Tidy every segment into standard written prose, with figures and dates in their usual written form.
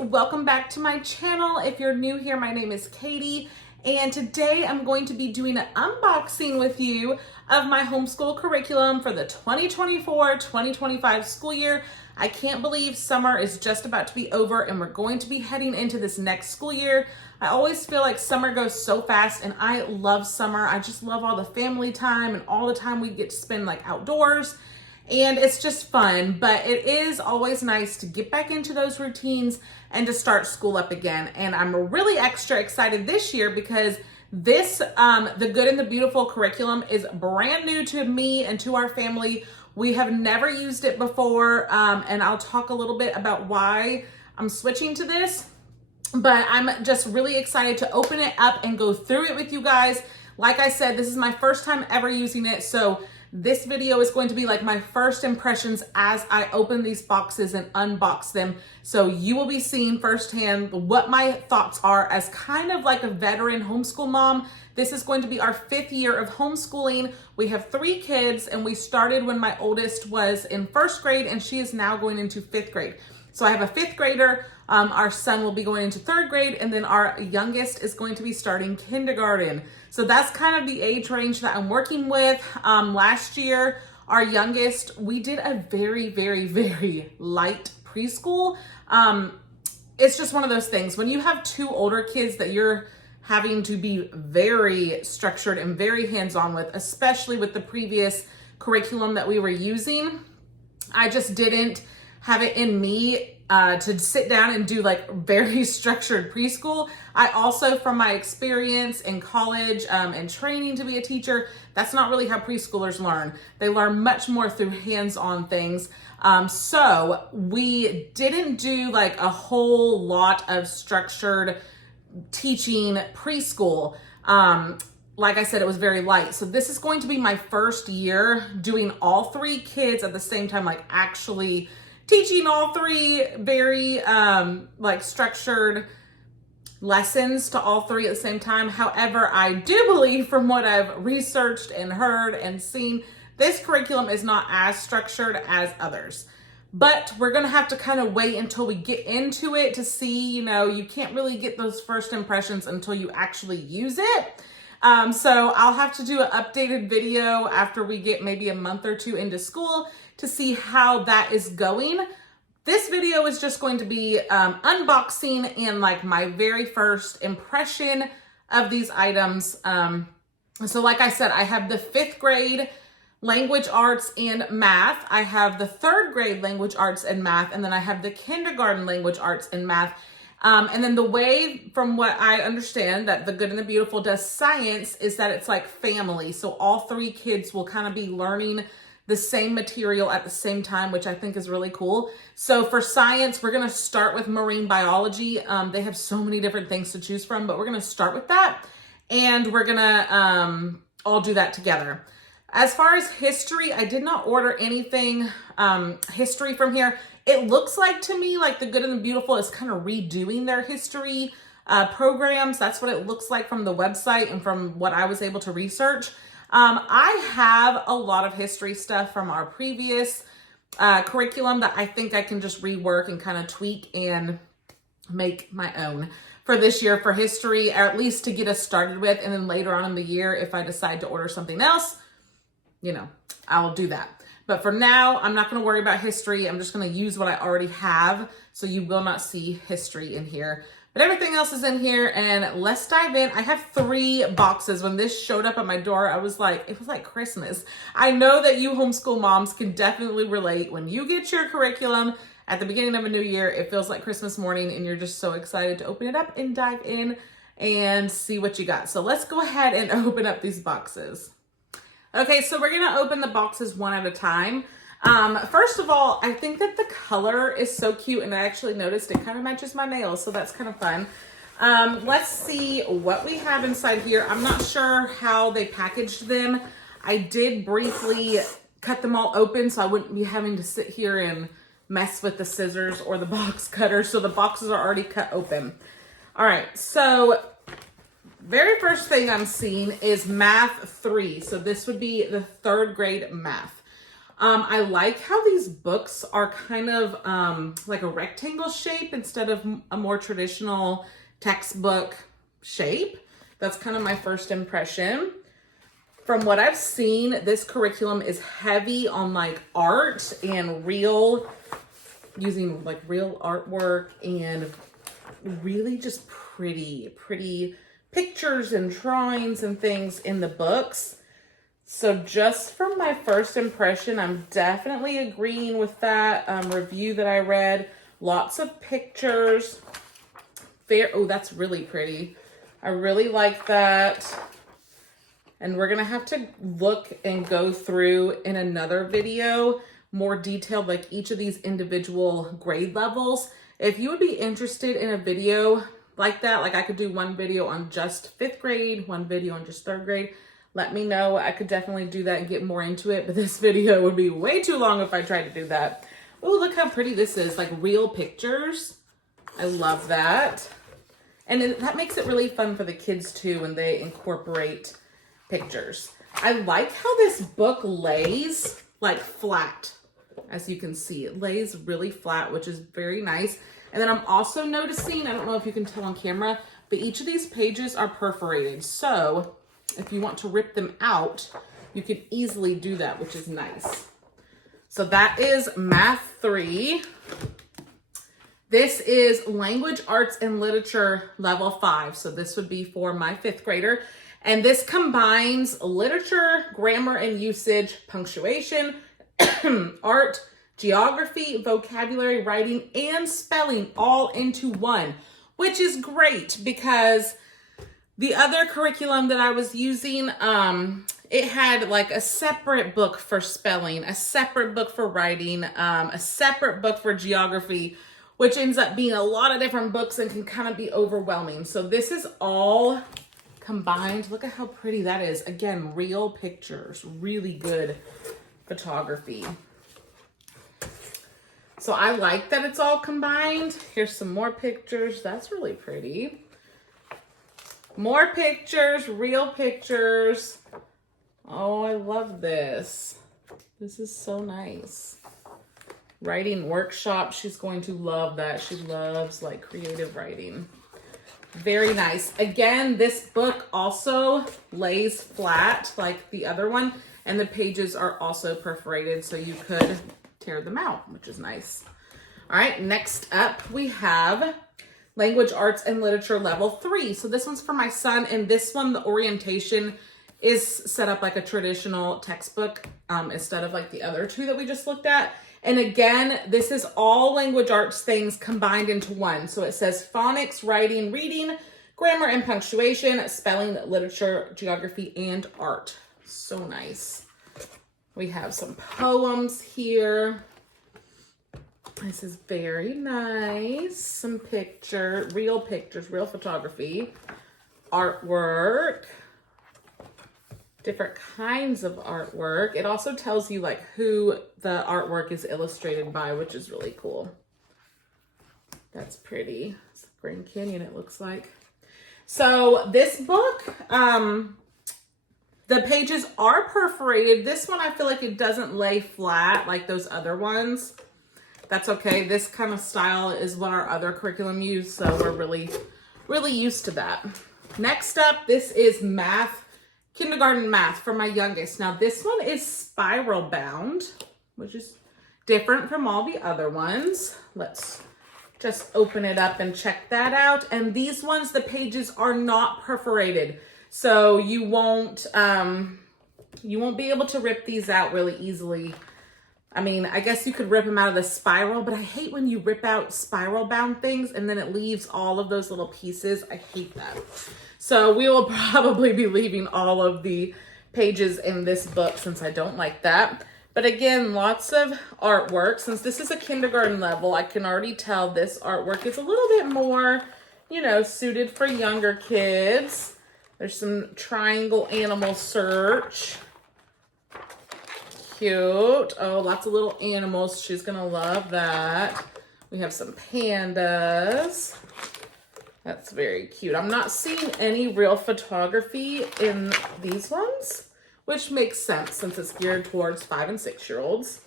welcome back to my channel. If you're new here, my name is Katie, and today I'm going to be doing an unboxing with you of my homeschool curriculum for the 2024-2025 school year. I can't believe summer is just about to be over and we're going to be heading into this next school year. I always feel like summer goes so fast, and I love summer. I just love all the family time and all the time we get to spend like outdoors. And it's just fun, but it is always nice to get back into those routines and to start school up again. And I'm really extra excited this year because this, The Good and the Beautiful curriculum is brand new to me and to our family. We have never used it before, and I'll talk a little bit about why I'm switching to this. But I'm just really excited to open it up and go through it with you guys. Like I said, this is my first time ever using it, so this video is going to be like my first impressions as I open these boxes and unbox them. So you will be seeing firsthand what my thoughts are as kind of like a veteran homeschool mom. This is going to be our 5th year of homeschooling. We have 3 kids, and we started when my oldest was in 1st grade, and she is now going into 5th grade. So I have a 5th grader, our son will be going into 3rd grade, and then our youngest is going to be starting kindergarten. So that's kind of the age range that I'm working with. Last year, our youngest, we did a very, very, very light preschool. It's just one of those things. When you have 2 older kids that you're having to be very structured and very hands-on with, especially with the previous curriculum that we were using, I just didn't have it in me to sit down and do like very structured preschool. I also, from my experience in college and training to be a teacher, that's not really how preschoolers learn. They learn much more through hands-on things. So we didn't do like a whole lot of structured teaching preschool. Like I said, it was very light. So this is going to be my first year doing all 3 kids at the same time, like actually teaching all 3 very like structured lessons to all 3 at the same time. However, I do believe from what I've researched and heard and seen, this curriculum is not as structured as others. But we're gonna have to kind of wait until we get into it to see, you can't really get those first impressions until you actually use it. So I'll have to do an updated video after we get maybe a month or 2 into school to see how that is going. This video is just going to be unboxing and like my very first impression of these items. So like I said, I have the 5th grade language arts and math. I have the 3rd grade language arts and math, and then I have the kindergarten language arts and math. And then the way, from what I understand, that The Good and the Beautiful does science is that it's like family. So all 3 kids will kind of be learning the same material at the same time, which I think is really cool. So for science, we're gonna start with marine biology. They have so many different things to choose from, but we're gonna start with that. And we're gonna all do that together. As far as history, I did not order anything history from here. It looks like to me like The Good and the Beautiful is kind of redoing their history programs. That's what it looks like from the website and from what I was able to research. I have a lot of history stuff from our previous curriculum that I think I can just rework and kind of tweak and make my own for this year for history, or at least to get us started with. And then later on in the year, if I decide to order something else, I'll do that. But for now, I'm not going to worry about history. I'm just going to use what I already have. So you will not see history in here. But everything else is in here, and let's dive in. I have 3 boxes. When this showed up at my door, I was like, it was like Christmas. I know that you homeschool moms can definitely relate. When you get your curriculum at the beginning of a new year, it feels like Christmas morning, and you're just so excited to open it up and dive in and see what you got. So let's go ahead and open up these boxes. Okay, so we're gonna open the boxes one at a time. First of all, I think that the color is so cute, and I actually noticed it kind of matches my nails, so that's kind of fun. Let's see what we have inside here. I'm not sure how they packaged them. I did briefly cut them all open, so I wouldn't be having to sit here and mess with the scissors or the box cutter, so the boxes are already cut open. All right, so very first thing I'm seeing is Math 3. So this would be the 3rd grade math. I like how these books are kind of like a rectangle shape instead of a more traditional textbook shape. That's kind of my first impression. From what I've seen, this curriculum is heavy on like art and using like real artwork and really just pretty pictures and drawings and things in the books. So just from my first impression, I'm definitely agreeing with that review that I read. Lots of pictures. Oh, that's really pretty. I really like that. And we're gonna have to look and go through in another video more detailed, like each of these individual grade levels. If you would be interested in a video like that, like I could do one video on just 5th grade, one video on just 3rd grade, let me know. I could definitely do that and get more into it, but this video would be way too long if I tried to do that. Oh, look how pretty this is, like real pictures. I love that. And that makes it really fun for the kids too when they incorporate pictures. I like how this book lays like flat. As you can see, it lays really flat, which is very nice. And then I'm also noticing, I don't know if you can tell on camera, but each of these pages are perforated. So if you want to rip them out, you can easily do that, which is nice. So that is Math 3. This is Language, Arts, and Literature Level 5. So this would be for my 5th grader. And this combines literature, grammar and usage, punctuation, art, geography, vocabulary, writing, and spelling all into one, which is great because the other curriculum that I was using, it had like a separate book for spelling, a separate book for writing, a separate book for geography, which ends up being a lot of different books and can kind of be overwhelming. So this is all combined. Look at how pretty that is. Again, real pictures, really good photography. So I like that it's all combined. Here's some more pictures. That's really pretty. More pictures, real pictures. Oh, I love this. This is so nice. Writing workshop. She's going to love that. She loves like creative writing. Very nice. Again, this book also lays flat like the other one, and the pages are also perforated so you could tear them out, which is nice. All right, next up we have Language, Arts, and Literature Level 3. So this one's for my son, and this one, the orientation is set up like a traditional textbook instead of like the other two that we just looked at. And again, this is all language arts things combined into one. So it says phonics, writing, reading, grammar and punctuation, spelling, literature, geography, and art. So nice. We have some poems here. This is very nice. Some pictures, real photography, artwork, different kinds of artwork. It also tells you like who the artwork is illustrated by, which is really cool. That's pretty. It's Grand Canyon, it looks like. So this book, the pages are perforated. This one, I feel like it doesn't lay flat like those other ones. That's okay. This kind of style is what our other curriculum used, so we're really used to that. Next up, this is math, kindergarten math for my youngest. Now this one is spiral bound, which is different from all the other ones. Let's just open it up and check that out. And these ones, the pages are not perforated. So you won't be able to rip these out really easily. I mean, I guess you could rip them out of the spiral, but I hate when you rip out spiral bound things and then it leaves all of those little pieces. I hate that. So we will probably be leaving all of the pages in this book since I don't like that. But again, lots of artwork. Since this is a kindergarten level, I can already tell this artwork is a little bit more, you know, suited for younger kids. There's some triangle animal search. Cute. Oh, lots of little animals. She's gonna love that. We have some pandas. That's very cute. I'm not seeing any real photography in these ones, which makes sense since it's geared towards 5- and 6-year-olds.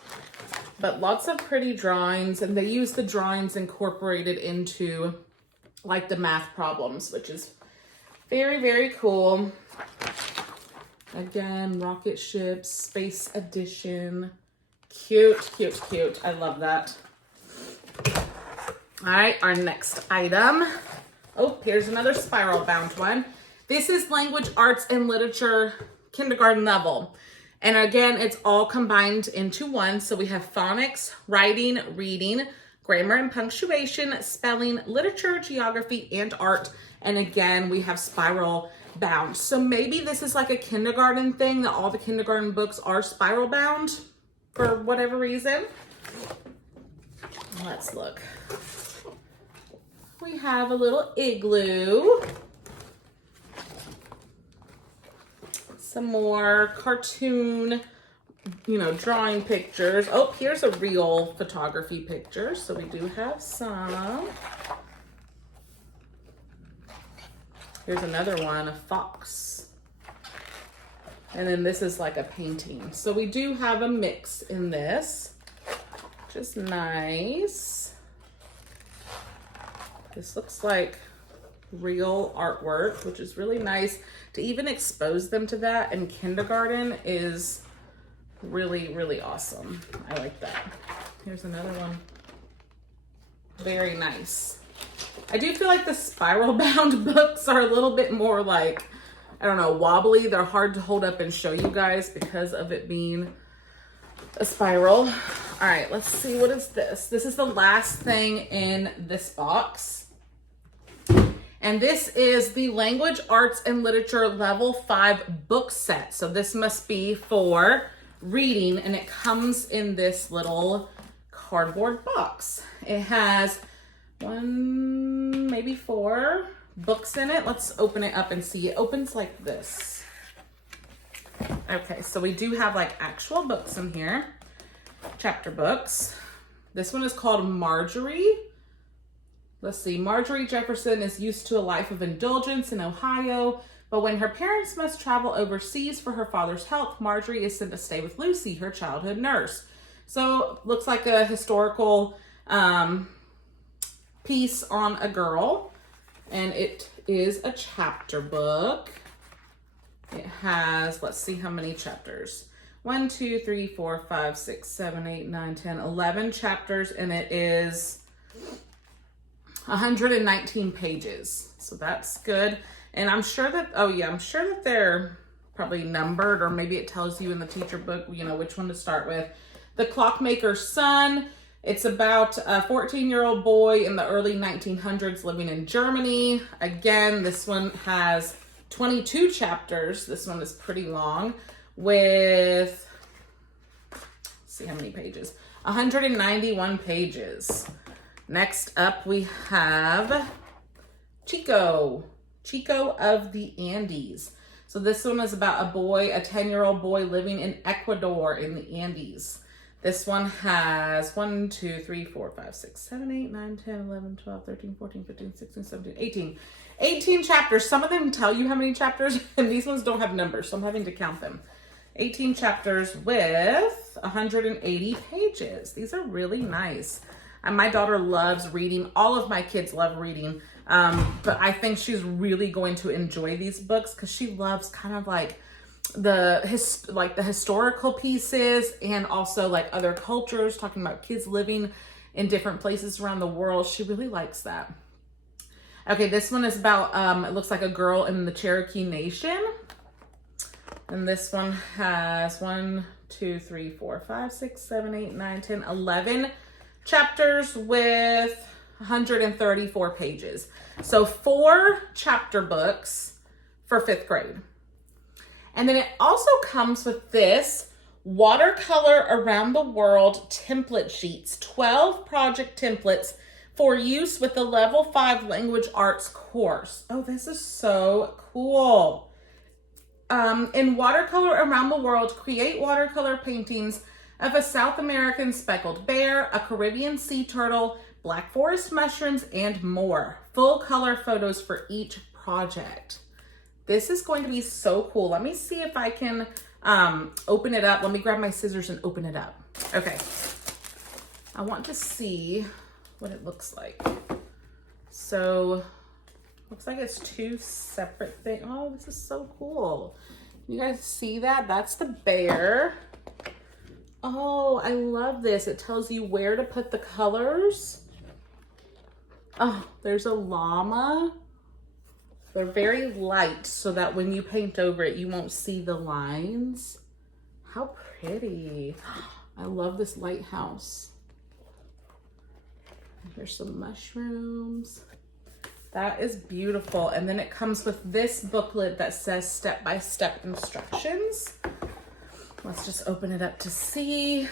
But lots of pretty drawings, and they use the drawings incorporated into like the math problems, which is very, very cool. Again, rocket ships, space edition. Cute, cute, cute. I love that. All right, our next item. Oh, here's another spiral bound one. This is language, arts, and literature kindergarten level. And again, it's all combined into one. So we have phonics, writing, reading, grammar and punctuation, spelling, literature, geography, and art. And again, we have spiral bound. So maybe this is like a kindergarten thing that all the kindergarten books are spiral bound for whatever reason. Let's look. We have a little igloo. Some more cartoon, drawing pictures. Oh, here's a real photography picture. So we do have some. Here's another one, a fox. And then this is like a painting. So we do have a mix in this, which is nice. This looks like real artwork, which is really nice. To even expose them to that in kindergarten is really, really awesome. I like that. Here's another one. Very nice. I do feel like the spiral bound books are a little bit more like, I don't know, wobbly. They're hard to hold up and show you guys because of it being a spiral. All right, let's see. What is this? This is the last thing in this box. And this is the Language, Arts, and Literature Level 5 book set. So this must be for reading, and it comes in this little cardboard box. It has 1, maybe 4 books in it. Let's open it up and see. It opens like this. Okay, so we do have like actual books in here, chapter books. This one is called Marjorie. Let's see, Marjorie Jefferson is used to a life of indulgence in Ohio, but when her parents must travel overseas for her father's health, Marjorie is sent to stay with Lucy, her childhood nurse. So looks like a historical piece on a girl, and it is a chapter book. It has, let's see how many chapters. 1, 2, 3, 4, 5, 6, 7, 8, 9, 10, 11 chapters, and it is 119 pages. So that's good. And I'm sure that, I'm sure that they're probably numbered, or maybe it tells you in the teacher book, which one to start with. The Clockmaker's Son. It's about a 14-year-old boy in the early 1900s living in Germany. Again, this one has 22 chapters. This one is pretty long with, let's see how many pages. 191 pages. Next up, we have Chico of the Andes. So this one is about a 10-year-old boy living in Ecuador in the Andes. This one has 1, 2, 3, 4, 5, 6, 7, 8, 9, 10, 11, 12, 13, 14, 15, 16, 17, 18. 18 chapters. Some of them tell you how many chapters, and these ones don't have numbers, so I'm having to count them. 18 chapters with 180 pages. These are really nice. And my daughter loves reading. All of my kids love reading. But I think she's really going to enjoy these books because she loves kind of like the historical pieces, and also like other cultures, talking about kids living in different places around the world. She really likes that. Okay, this one is about, it looks like a girl in the Cherokee Nation. And this one has 1, 2, 3, 4, 5, 6, 7, 8, 9, 10, 11 chapters with 134 pages. So 4 chapter books for 5th grade. And then it also comes with this Watercolor Around the World template sheets, 12 project templates for use with the Level 5 Language Arts course. Oh, this is so cool. In Watercolor Around the World, create watercolor paintings of a South American speckled bear, a Caribbean sea turtle, black forest mushrooms, and more. Full color photos for each project. This is going to be so cool. Let me see if I can open it up. Let me grab my scissors and open it up. Okay. I want to see what it looks like. So, looks like it's two separate things. Oh, this is so cool. You guys see that? That's the bear. Oh, I love this. It tells you where to put the colors. Oh, there's a llama. They're very light so that when you paint over it, you won't see the lines. How pretty. I love this lighthouse. Here's some mushrooms. That is beautiful. And then it comes with this booklet that says step-by-step instructions. Let's just open it up to see.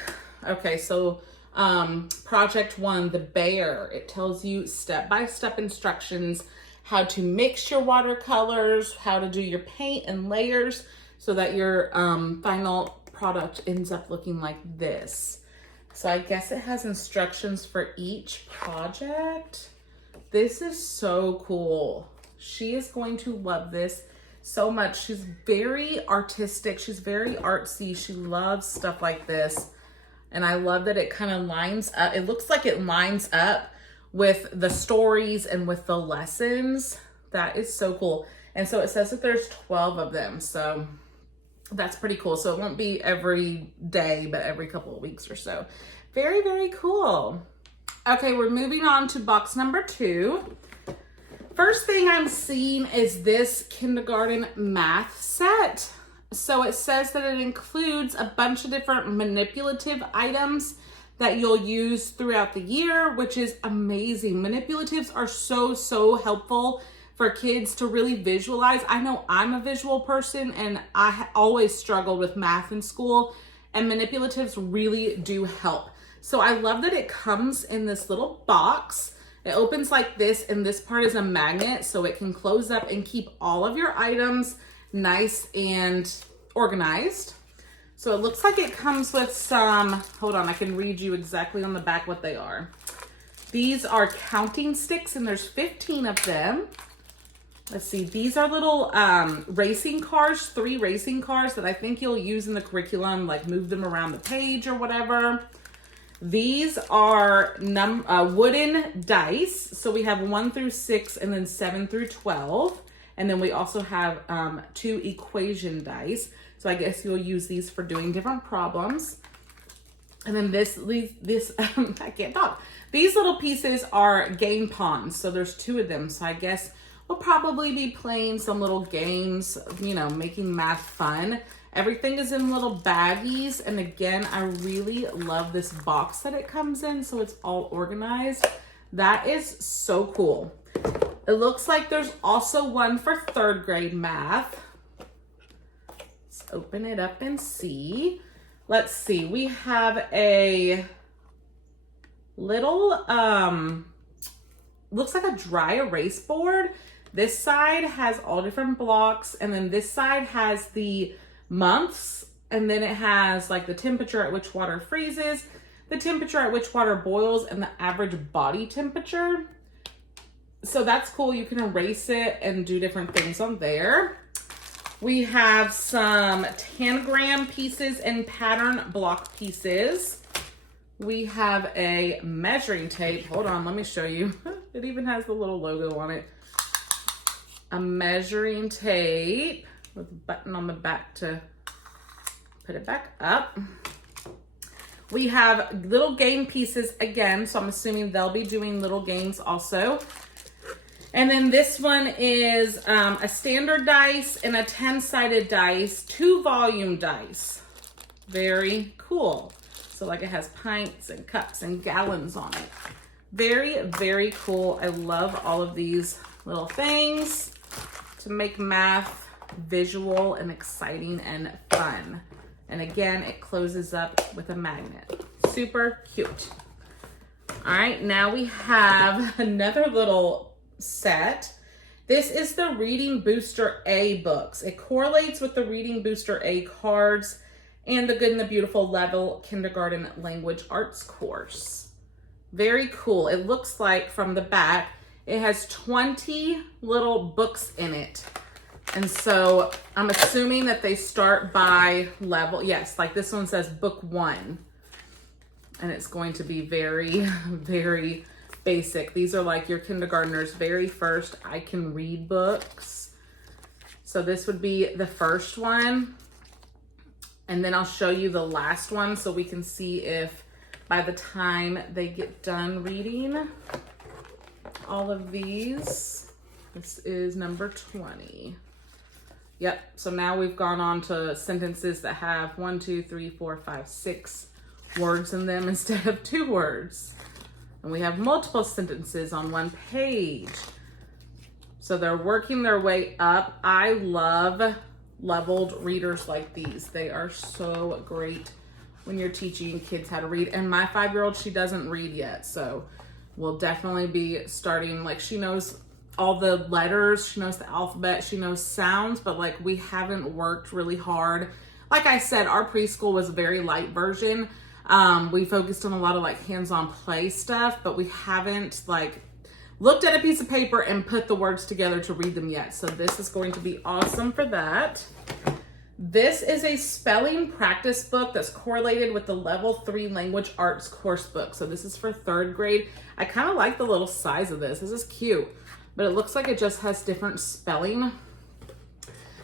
Okay, so project 1, the bear. It tells you step-by-step instructions, how to mix your watercolors, how to do your paint and layers so that your final product ends up looking like this. So I guess it has instructions for each project. This is so cool. She is going to love this so much. She's very artistic. She's very artsy. She loves stuff like this. And I love that it kind of lines up. It looks like it lines up with the stories and with the lessons. That is so cool. And so it says that there's 12 of them. So that's pretty cool. So it won't be every day, but every couple of weeks or so. Very, very cool. Okay, we're moving on to box number 2. First thing I'm seeing is this kindergarten math set. So it says that it includes a bunch of different manipulative items that you'll use throughout the year, which is amazing. Manipulatives are so, so helpful for kids to really visualize. I know I'm a visual person and I always struggled with math in school, and manipulatives really do help. So I love that it comes in this little box. It opens like this, and this part is a magnet, so it can close up and keep all of your items nice and organized. So it looks like it comes with some, hold on, I can read you exactly on the back what they are. These are counting sticks, and there's 15 of them. Let's see, these are little racing cars, 3 racing cars that I think you'll use in the curriculum, like move them around the page or whatever. These are wooden dice. So we have 1 through 6 and then 7 through 12. And then we also have 2 equation dice. So I guess you'll use these for doing different problems. And then this I can't talk. These little pieces are game pawns. So there's 2 of them. So I guess we'll probably be playing some little games, you know, making math fun. Everything is in little baggies. And again, I really love this box that it comes in. So it's all organized. That is so cool. It looks like there's also one for 3rd grade math. Let's open it up and see. Let's see. We have a little, looks like a dry erase board. This side has all different blocks. And then this side has the months, and then it has like the temperature at which water freezes, the temperature at which water boils, and the average body temperature. So that's cool. You can erase it and do different things on there. We have some tangram pieces and pattern block pieces. We have a measuring tape. Hold on, let me show you. It even has the little logo on it. A measuring tape with a button on the back to put it back up. We have little game pieces again, so I'm assuming they'll be doing little games also. And then this one is a standard dice and a 10-sided dice, 2 volume dice. Very cool. So like it has pints and cups and gallons on it. Very, very cool. I love all of these little things to make math visual and exciting and fun. And again, it closes up with a magnet. Super cute. All right, now we have another little set. This is the Reading Booster A books. It correlates with the Reading Booster A cards and the Good and the Beautiful Level Kindergarten Language Arts course. Very cool. It looks like from the back, it has 20 little books in it. And so I'm assuming that they start by level. Yes, like this one says book 1. And it's going to be very, very basic. These are like your kindergartner's very first I can read books. So this would be the first one. And then I'll show you the last one so we can see if by the time they get done reading all of these, this is number 20. Yep, so now we've gone on to sentences that have 1, 2, 3, 4, 5, 6 words in them instead of 2 words. And we have multiple sentences on one page. So they're working their way up. I love leveled readers like these. They are so great when you're teaching kids how to read. And my 5-year-old, she doesn't read yet. So we'll definitely be starting, like she knows all the letters, she knows the alphabet, she knows sounds, but like we haven't worked really hard. Like I said, our preschool was a very light version. We focused on a lot of like hands-on play stuff, but we haven't like looked at a piece of paper and put the words together to read them yet. So this is going to be awesome for that. This is a spelling practice book that's correlated with the level 3 language arts course book. So this is for 3rd grade. I kind of like the little size of this. This is cute, but it looks like it just has different spelling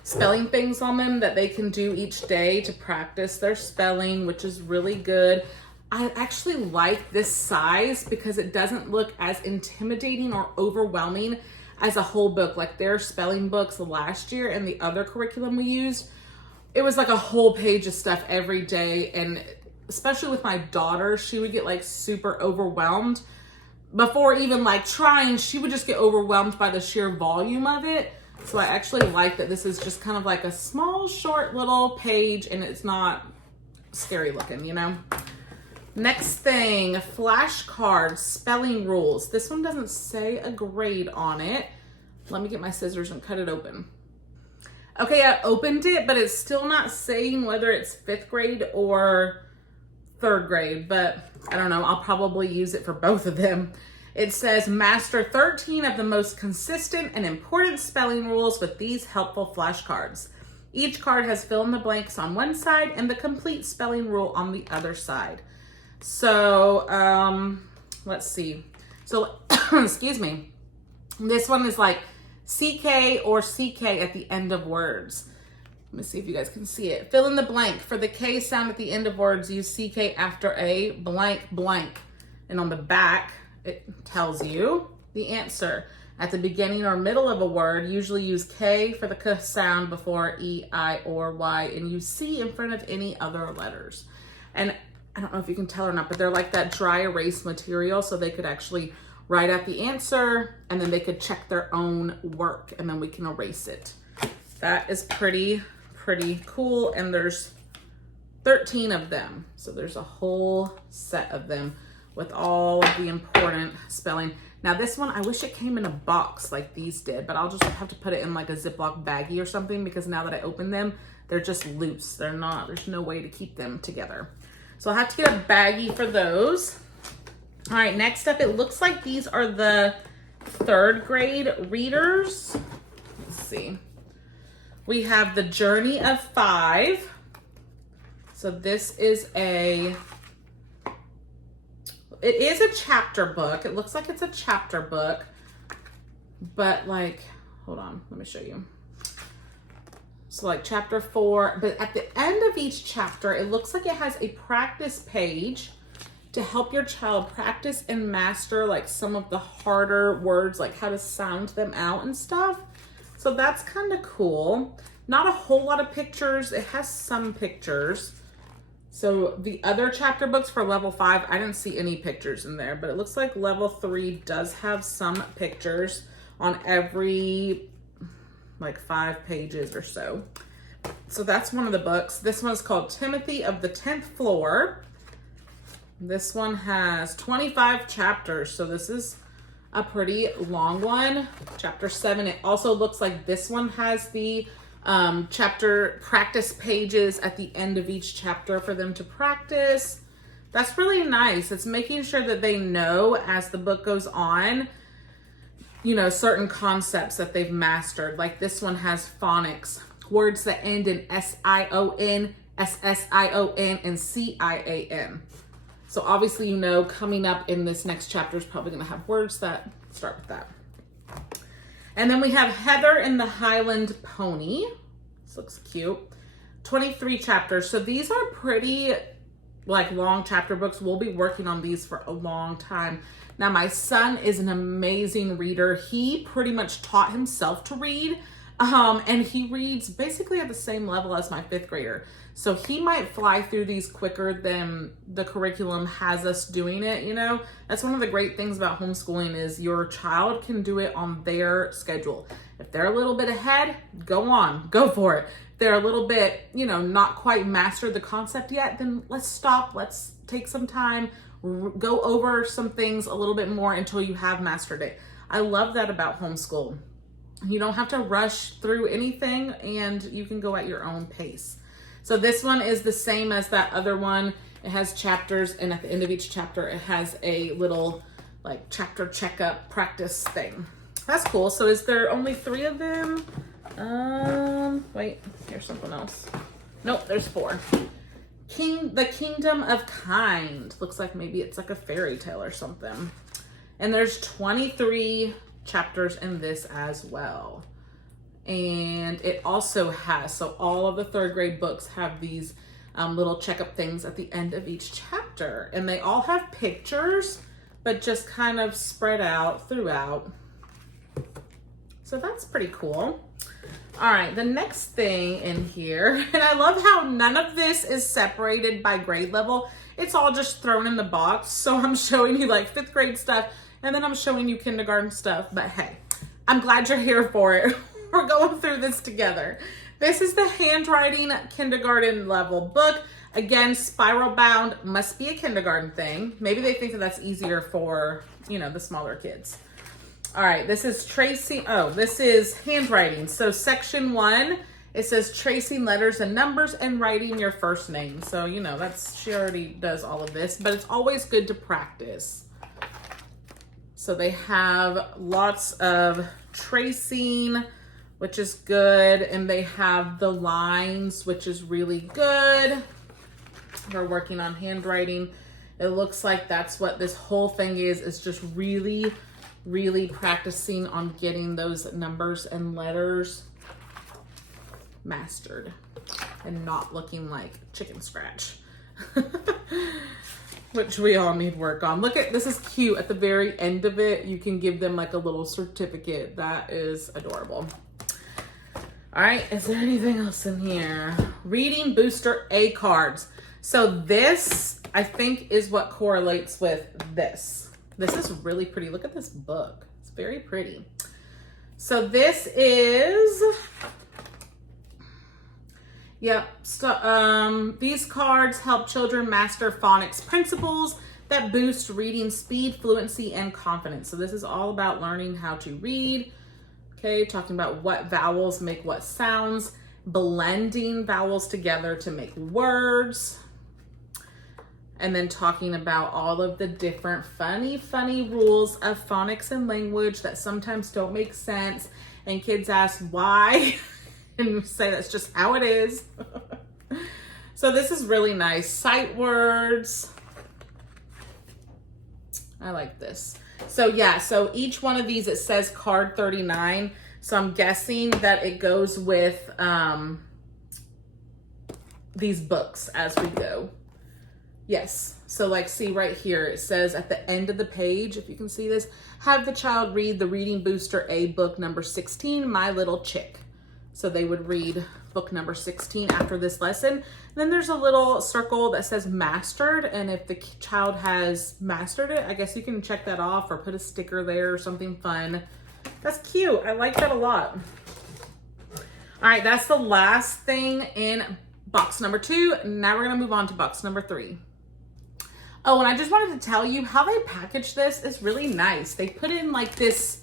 things on them that they can do each day to practice their spelling, which is really good. I actually like this size because it doesn't look as intimidating or overwhelming as a whole book. Like their spelling books last year and the other curriculum we used, it was like a whole page of stuff every day. And especially with my daughter, she would get like super overwhelmed. Before even like trying, she would just get overwhelmed by the sheer volume of it. So I actually like that this is just kind of like a small, short little page and it's not scary looking, you know? Next thing, flashcards, spelling rules. This one doesn't say a grade on it. Let me get my scissors and cut it open. Okay, I opened it, but it's still not saying whether it's 5th grade or 3rd grade, but I don't know. I'll probably use it for both of them. It says, master 13 of the most consistent and important spelling rules with these helpful flashcards. Each card has fill in the blanks on one side and the complete spelling rule on the other side. So, let's see. So, excuse me. This one is like CK or CK at the end of words. Let me see if you guys can see it. Fill in the blank. For the K sound at the end of words, use CK after a blank blank. And on the back, it tells you the answer. At the beginning or middle of a word, usually use K for the K sound before E, I, or Y, and use C in front of any other letters. And I don't know if you can tell or not, but they're like that dry erase material, so they could actually write out the answer, and then they could check their own work, and then we can erase it. That is pretty cool, and there's 13 of them. So there's a whole set of them with all of the important spelling. Now this one, I wish it came in a box like these did, but I'll just have to put it in like a Ziploc baggie or something because now that I open them, they're just loose. They're not, there's no way to keep them together. So I'll have to get a baggie for those. All right, next up, it looks like these are the 3rd grade readers. Let's see. We have The Journey of 5. So this is it is a chapter book. It looks like it's a chapter book, but like, hold on, let me show you. So like chapter 4, but at the end of each chapter, it looks like it has a practice page to help your child practice and master like some of the harder words, like how to sound them out and stuff. So that's kind of cool. Not a whole lot of pictures. It has some pictures. So the other chapter books for level 5, I didn't see any pictures in there, but it looks like level 3 does have some pictures on every like 5 pages or so. So that's one of the books. This one's called Timothy of the 10th Floor. This one has 25 chapters, so this is a pretty long one. Chapter 7, it also looks like this one has the chapter practice pages at the end of each chapter for them to practice. That's really nice. It's making sure that they know as the book goes on you know, certain concepts that they've mastered. Like this one has phonics, words that end in S-I-O-N, S-S-I-O-N, and C-I-A-N. So obviously, you know, coming up in this next chapter is probably going to have words that start with that. And then we have Heather and the Highland Pony. This looks cute. 23 chapters. So these are pretty like long chapter books. We'll be working on these for a long time. Now, my son is an amazing reader. He pretty much taught himself to read, and he reads basically at the same level as my 5th grader. So he might fly through these quicker than the curriculum has us doing it, you know? That's one of the great things about homeschooling is your child can do it on their schedule. If they're a little bit ahead, go on, go for it. If they're a little bit, you know, not quite mastered the concept yet, then let's stop, let's take some time, go over some things a little bit more until you have mastered it. I love that about homeschool. You don't have to rush through anything and you can go at your own pace. So this one is the same as that other one. It has chapters, and at the end of each chapter, it has a little like chapter checkup practice thing. That's cool. So is there only 3 of them? Wait, here's something else. Nope, there's 4. The Kingdom of Kind. Looks like maybe it's like a fairy tale or something. And there's 23 chapters in this as well. And it also has, so all of the 3rd grade books have these little checkup things at the end of each chapter. And they all have pictures, but just kind of spread out throughout. So that's pretty cool. All right, the next thing in here, and I love how none of this is separated by grade level. It's all just thrown in the box. So I'm showing you like 5th grade stuff, and then I'm showing you kindergarten stuff. But hey, I'm glad you're here for it. We're going through this together. This is the Handwriting kindergarten level book. Again, spiral bound, must be a kindergarten thing. Maybe they think that that's easier for, you know, the smaller kids. All right, this is tracing, this is handwriting. So section 1, it says tracing letters and numbers and writing your first name. So, you know, she already does all of this, but it's always good to practice. So they have lots of tracing, which is good. And they have the lines, which is really good. We're working on handwriting. It looks like that's what this whole thing is just really practicing on getting those numbers and letters mastered and not looking like chicken scratch, which we all need work on. Look at, this is cute. At the very end of it, you can give them like a little certificate. That is adorable. All right, is there anything else in here? Reading Booster A cards. So this, I think, is what correlates with this. This is really pretty. Look at this book. It's very pretty. So this is, yep. So, these cards help children master phonics principles that boost reading speed, fluency, and confidence. So this is all about learning how to read. Okay, talking about what vowels make what sounds, blending vowels together to make words. And then talking about all of the different funny rules of phonics and language that sometimes don't make sense. And kids ask why, and say that's just how it is. So this is really nice. Sight words. I like this. So yeah, so each one of these, it says card 39. So I'm guessing that it goes with these books as we go. Yes, so like see right here, it says at the end of the page, if you can see this, have the child read the Reading Booster A book number 16, My Little Chick. So they would read book number 16 after this lesson. Then there's a little circle that says mastered, and if the child has mastered it, I guess you can check that off or put a sticker there or something fun. That's cute, I like that a lot. All right, that's the last thing in box number 2. Now we're gonna move on to box number 3. Oh, and I just wanted to tell you how they package this is really nice. They put in like this,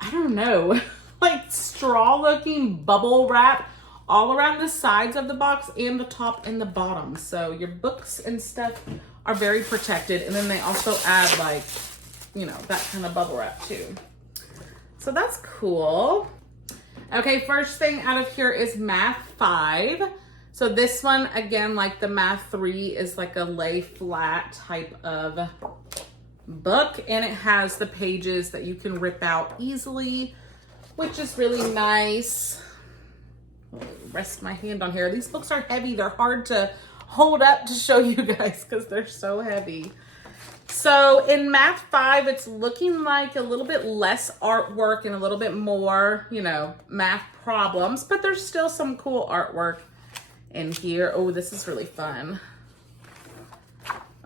I don't know, like straw looking bubble wrap all around the sides of the box and the top and the bottom. So your books and stuff are very protected. And then they also add like, you know, that kind of bubble wrap too. So that's cool. Okay, first thing out of here is Math 5. So this one, again, like the Math 3, is like a lay flat type of book, and it has the pages that you can rip out easily, which is really nice. Rest my hand on here. These books are heavy. They're hard to hold up to show you guys because they're so heavy. So in Math 5, it's looking like a little bit less artwork and a little bit more, you know, math problems, but there's still some cool artwork in here. Oh, this is really fun.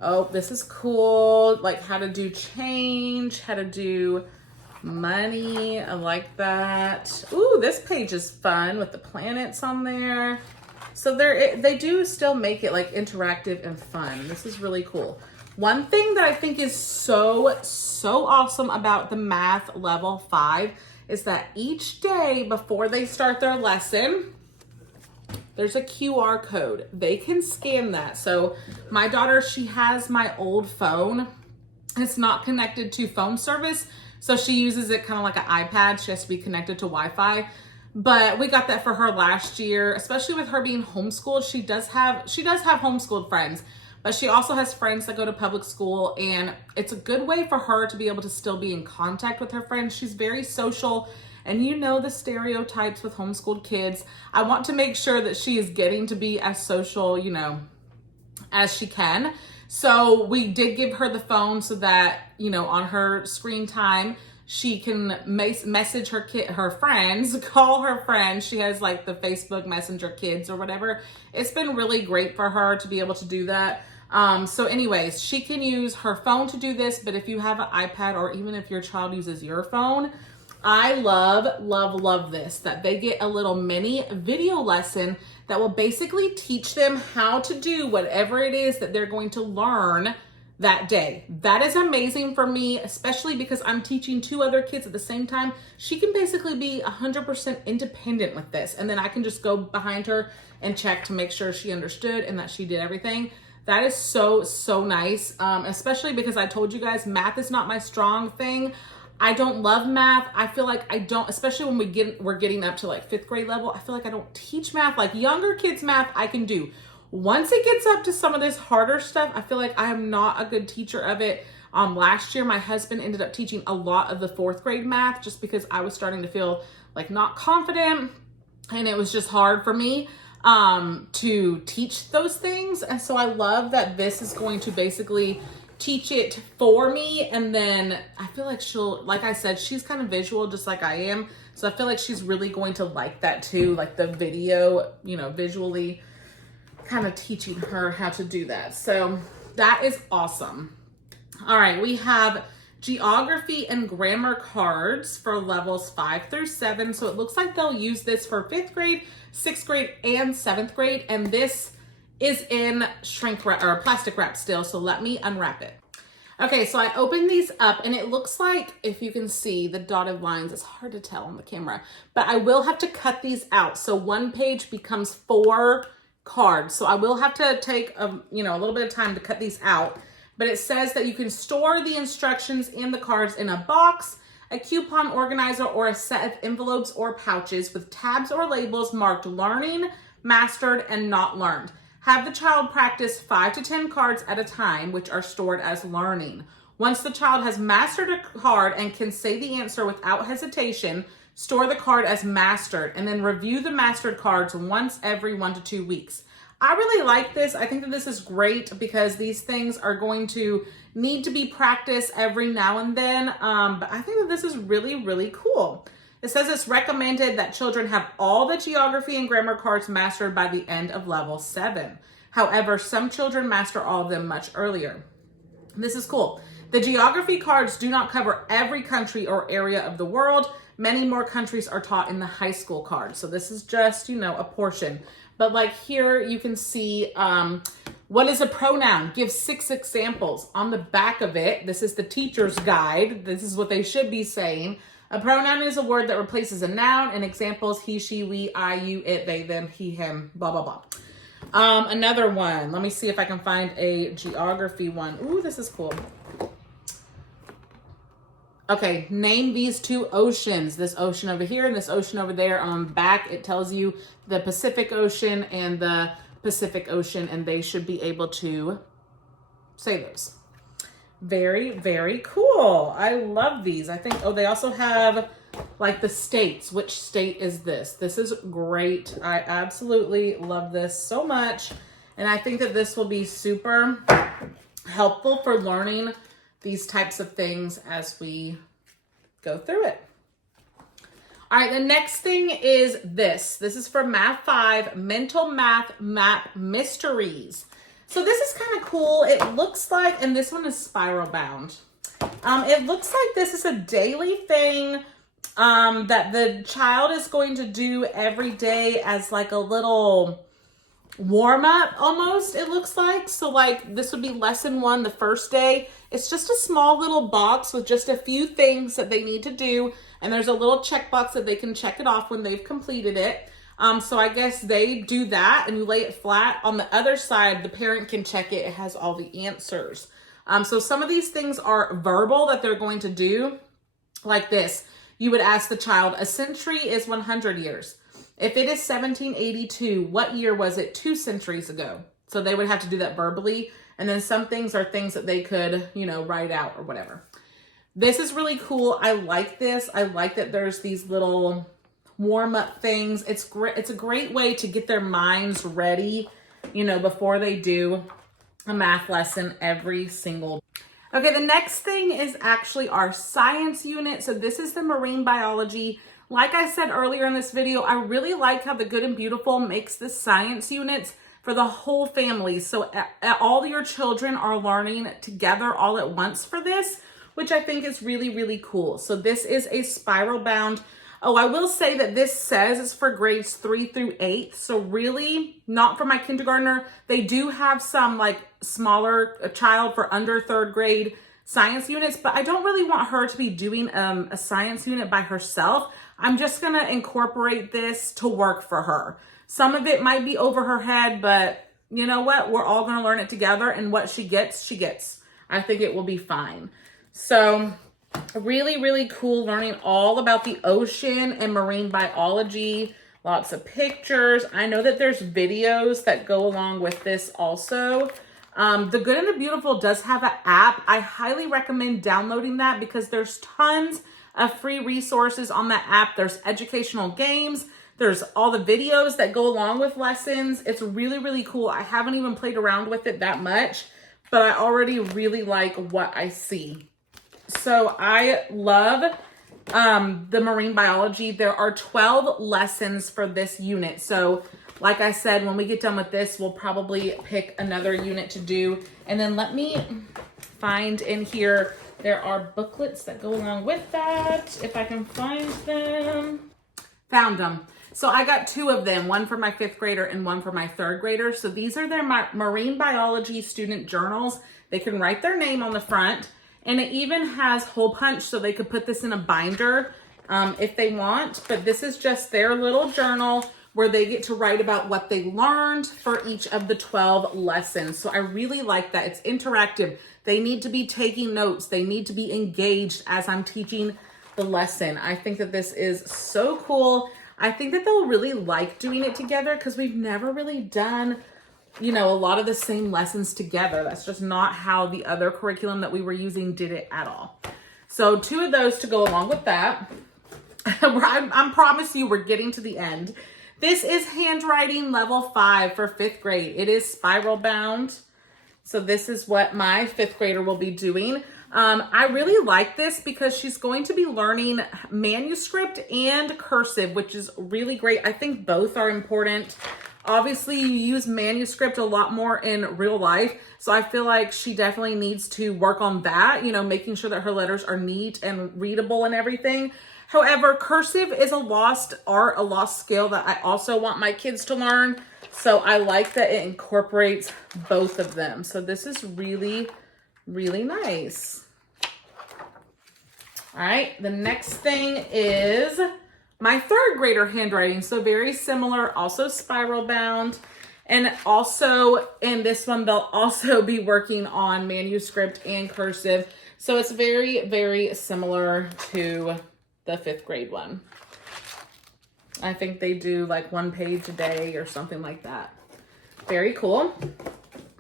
Oh, this is cool. Like how to do change, how to do money. I like that. Ooh, this page is fun with the planets on there. So they do still make it like interactive and fun. This is really cool. One thing that I think is so awesome about the Math Level 5 is that each day before they start their lesson, there's a QR code. They can scan that. So my daughter, she has my old phone. It's not connected to phone service, so she uses it kind of like an iPad. She has to be connected to Wi-Fi. But we got that for her last year, especially with her being homeschooled. She does have homeschooled friends, but she also has friends that go to public school, and it's a good way for her to be able to still be in contact with her friends. She's very social, and you know the stereotypes with homeschooled kids. I want to make sure that she is getting to be as social, you know, as she can. So we did give her the phone so that, you know, on her screen time, she can message her friends, call her friends. She has like the Facebook Messenger Kids or whatever. It's been really great for her to be able to do that. So anyways, she can use her phone to do this, but if you have an iPad or even if your child uses your phone, I love this, that they get a little mini video lesson that will basically teach them how to do whatever it is that they're going to learn that day. That is amazing for me, especially because I'm teaching 2 other kids at the same time. She can basically be 100% independent with this, and then I can just go behind her and check to make sure she understood and that she did everything. That is so nice, especially because I told you guys math is not my strong thing. I don't love math. I feel like I don't, especially when we're getting up to like 5th grade level, I feel like I don't teach math. Like younger kids math I can do. Once it gets up to some of this harder stuff, I feel like I am not a good teacher of it. Last year, my husband ended up teaching a lot of the 4th grade math just because I was starting to feel like not confident, and it was just hard for me to teach those things. And so I love that this is going to basically teach it for me. And then I feel like she'll, like I said, she's kind of visual just like I am. So I feel like she's really going to like that too, like the video, you know, visually kind of teaching her how to do that. So that is awesome. All right, we have geography and grammar cards for levels 5 through 7. So it looks like they'll use this for 5th grade, 6th grade, and 7th grade. And this is in shrink wrap or plastic wrap still. So let me unwrap it. Okay, so I opened these up and it looks like, if you can see the dotted lines, it's hard to tell on the camera, but I will have to cut these out. So one page becomes 4 cards. So I will have to take a little bit of time to cut these out. But it says that you can store the instructions and the cards in a box, a coupon organizer, or a set of envelopes or pouches with tabs or labels marked learning, mastered, and not learned. Have the child practice 5 to 10 cards at a time, which are stored as learning. Once the child has mastered a card and can say the answer without hesitation, store the card as mastered, and then review the mastered cards once every 1 to 2 weeks. I really like this. I think that this is great because these things are going to need to be practiced every now and then. But I think that this is really cool. It says it's recommended that children have all the geography and grammar cards mastered by the end of level 7. However, some children master all of them much earlier. This is cool. The geography cards do not cover every country or area of the world. Many more countries are taught in the high school cards. So this is just, a portion. But like here you can see what is a pronoun? Give 6 examples. On the back of it, this is the teacher's guide. This is what they should be saying. A pronoun is a word that replaces a noun. And examples: he, she, we, I, you, it, they, them, he, him, blah, blah, blah. Another one. Let me see if I can find a geography one. Ooh, this is cool. Okay, name these two oceans. This ocean over here and this ocean over there. On the back, it tells you the Pacific Ocean and the Pacific Ocean, and they should be able to say those. Very, very cool. I love these. I think, oh, they also have like the states. Which state is this? This is great. I absolutely love this so much. And I think that this will be super helpful for learning these types of things as we go through it. All right, the next thing is this. This is for Math 5, Mental Math Map Mysteries. So this is kind of cool. It looks like, and this one is spiral bound. It looks like this is a daily thing that the child is going to do every day as like a little warm up almost, it looks like. So like this would be lesson 1 the first day. It's just a small little box with just a few things that they need to do. And there's a little checkbox that they can check it off when they've completed it. So I guess they do that and you lay it flat. On the other side, the parent can check it. It has all the answers. So some of these things are verbal that they're going to do like this. You would ask the child, a century is 100 years. If it is 1782, what year was it 2 centuries ago? So they would have to do that verbally. And then some things are things that they could, you know, write out or whatever. This is really cool. I like this. I like that there's these little warm up things. It's great. It's a great way to get their minds ready, you know, before they do a math lesson every single. Okay, the next thing is actually our science unit. So this is the marine biology. Like I said earlier in this video, I really like how the Good and Beautiful makes the science units for the whole family. So all your children are learning together all at once for this, which I think is really, really cool. So this is a spiral bound. Oh, I will say that this says it's for grades 3 through 8. So really not for my kindergartner. They do have some like smaller child for under 3rd grade science units, but I don't really want her to be doing a science unit by herself. I'm just going to incorporate this to work for her. Some of it might be over her head, but you know what? We're all going to learn it together, and what she gets, she gets. I think it will be fine. So really, really cool learning all about the ocean and marine biology. Lots of pictures. I know that there's videos that go along with this also. The Good and the Beautiful does have an app. I highly recommend downloading that because there's tons of free resources on that app. There's educational games. There's all the videos that go along with lessons. It's really, really cool. I haven't even played around with it that much, but I already really like what I see. So I love the marine biology. There are 12 lessons for this unit. So like I said, when we get done with this, we'll probably pick another unit to do. And then let me find in here, there are booklets that go along with that, if I can find them. Found them. So I got 2 of them, one for my 5th grader and one for my 3rd grader. So these are their marine biology student journals. They can write their name on the front, and it even has hole punch, so they could put this in a binder if they want. But this is just their little journal where they get to write about what they learned for each of the 12 lessons. So I really like that. It's interactive. They need to be taking notes. They need to be engaged as I'm teaching the lesson. I think that this is so cool. I think that they'll really like doing it together because we've never really done, you know, a lot of the same lessons together. That's just not how the other curriculum that we were using did it at all. So 2 of those to go along with that. I promise you we're getting to the end. This is handwriting level 5 for 5th grade. It is spiral bound. So this is what my 5th grader will be doing. I really like this because she's going to be learning manuscript and cursive, which is really great. I think both are important. Obviously, you use manuscript a lot more in real life. So I feel like she definitely needs to work on that, you know, making sure that her letters are neat and readable and everything. However, cursive is a lost art, a lost skill that I also want my kids to learn. So I like that it incorporates both of them. So this is really, really nice. All right, the next thing is my 3rd grader handwriting. So very similar, also spiral bound. And also in this one, they'll also be working on manuscript and cursive. So it's very, very similar to the 5th grade one. I think they do like 1 page a day or something like that. Very cool.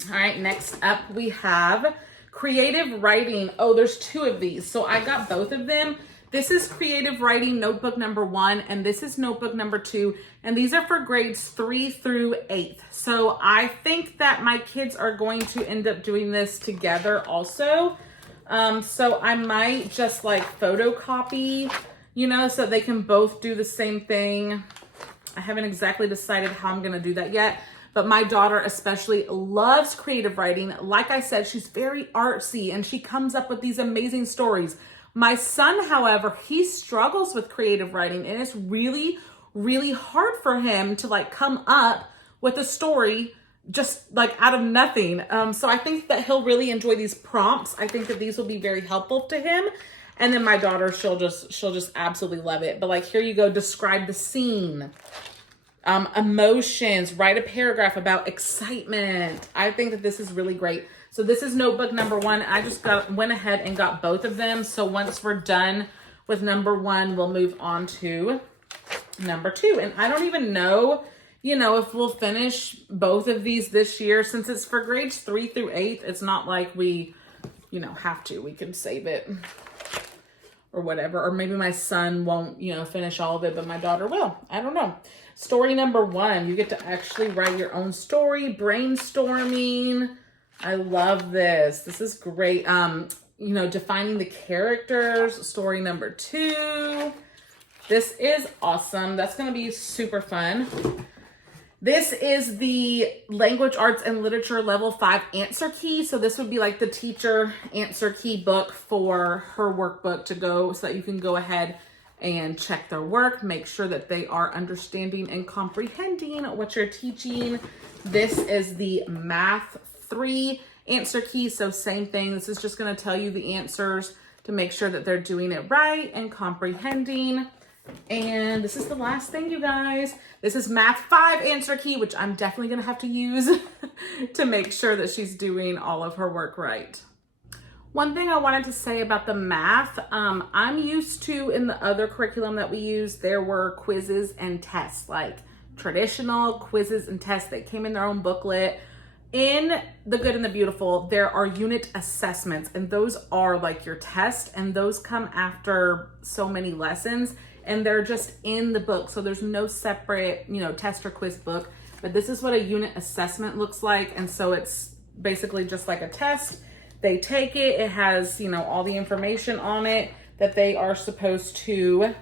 All right, next up we have creative writing. Oh, there's 2 of these. So I got both of them. This is creative writing notebook number 1, and this is notebook number 2. And these are for grades 3 through 8. So I think that my kids are going to end up doing this together also. So I might just like photocopy, you know, so they can both do the same thing. I haven't exactly decided how I'm going to do that yet, but my daughter especially loves creative writing. Like I said, she's very artsy and she comes up with these amazing stories. My son, however, he struggles with creative writing, and it's really, really hard for him to like come up with a story just like out of nothing. So I think that he'll really enjoy these prompts. I think that these will be very helpful to him. And then my daughter, she'll just absolutely love it. But like, here you go, describe the scene, emotions, write a paragraph about excitement. I think that this is really great. So this is notebook number 1. I just went ahead and got both of them. So once we're done with number 1, we'll move on to number 2. And I don't even know, you know, if we'll finish both of these this year. Since it's for grades 3 through 8, it's not like we, you know, have to. We can save it or whatever. Or maybe my son won't, you know, finish all of it, but my daughter will. I don't know. Story number 1, you get to actually write your own story, brainstorming. I love this. This is great. You know, defining the characters, story number 2. This is awesome. That's going to be super fun. This is the Language Arts and Literature Level 5 answer key. So this would be like the teacher answer key book for her workbook to go, so that you can go ahead and check their work, make sure that they are understanding and comprehending what you're teaching. This is the Math 3 answer key. So same thing. This is just going to tell you the answers to make sure that they're doing it right and comprehending. And this is the last thing, you guys. This is Math 5 answer key, which I'm definitely going to have to use to make sure that she's doing all of her work right. One thing I wanted to say about the math, I'm used to, in the other curriculum that we use, there were quizzes and tests, like traditional quizzes and tests that came in their own booklet. In The Good and the Beautiful, there are unit assessments, and those are like your test, and those come after so many lessons, and they're just in the book. So there's no separate, you know, test or quiz book, but this is what a unit assessment looks like. And so it's basically just like a test. They take it, it has, you know, all the information on it that they are supposed to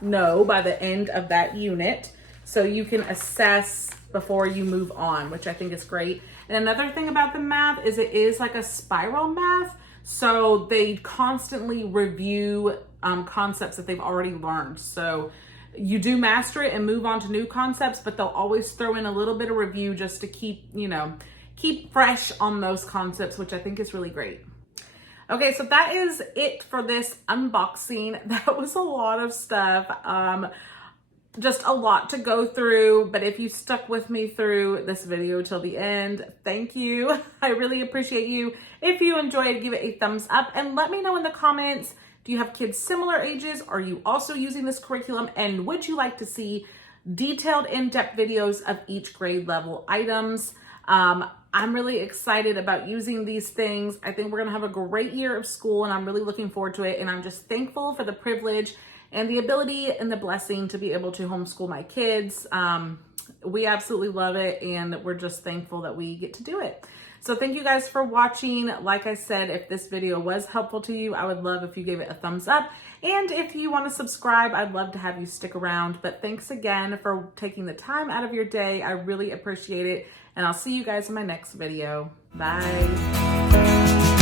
know by the end of that unit. So you can assess before you move on, which I think is great. And another thing about the math is it is like a spiral math. So they constantly review concepts that they've already learned. So you do master it and move on to new concepts, but they'll always throw in a little bit of review just to keep, you know, keep fresh on those concepts, which I think is really great. Okay, so that is it for this unboxing. That was a lot of stuff. Just a lot to go through, but if you stuck with me through this video till the end, thank you. I really appreciate you. If you enjoyed, give it a thumbs up and let me know in the comments, do you have kids similar ages? Are you also using this curriculum? And would you like to see detailed in-depth videos of each grade level items? I'm really excited about using these things. I think we're gonna have a great year of school, and I'm really looking forward to it. And I'm just thankful for the privilege and the ability and the blessing to be able to homeschool my kids. We absolutely love it, and we're just thankful that we get to do it. So thank you guys for watching. Like I said, if this video was helpful to you, I would love if you gave it a thumbs up. And if you want to subscribe, I'd love to have you stick around. But thanks again for taking the time out of your day. I really appreciate it. And I'll see you guys in my next video. Bye.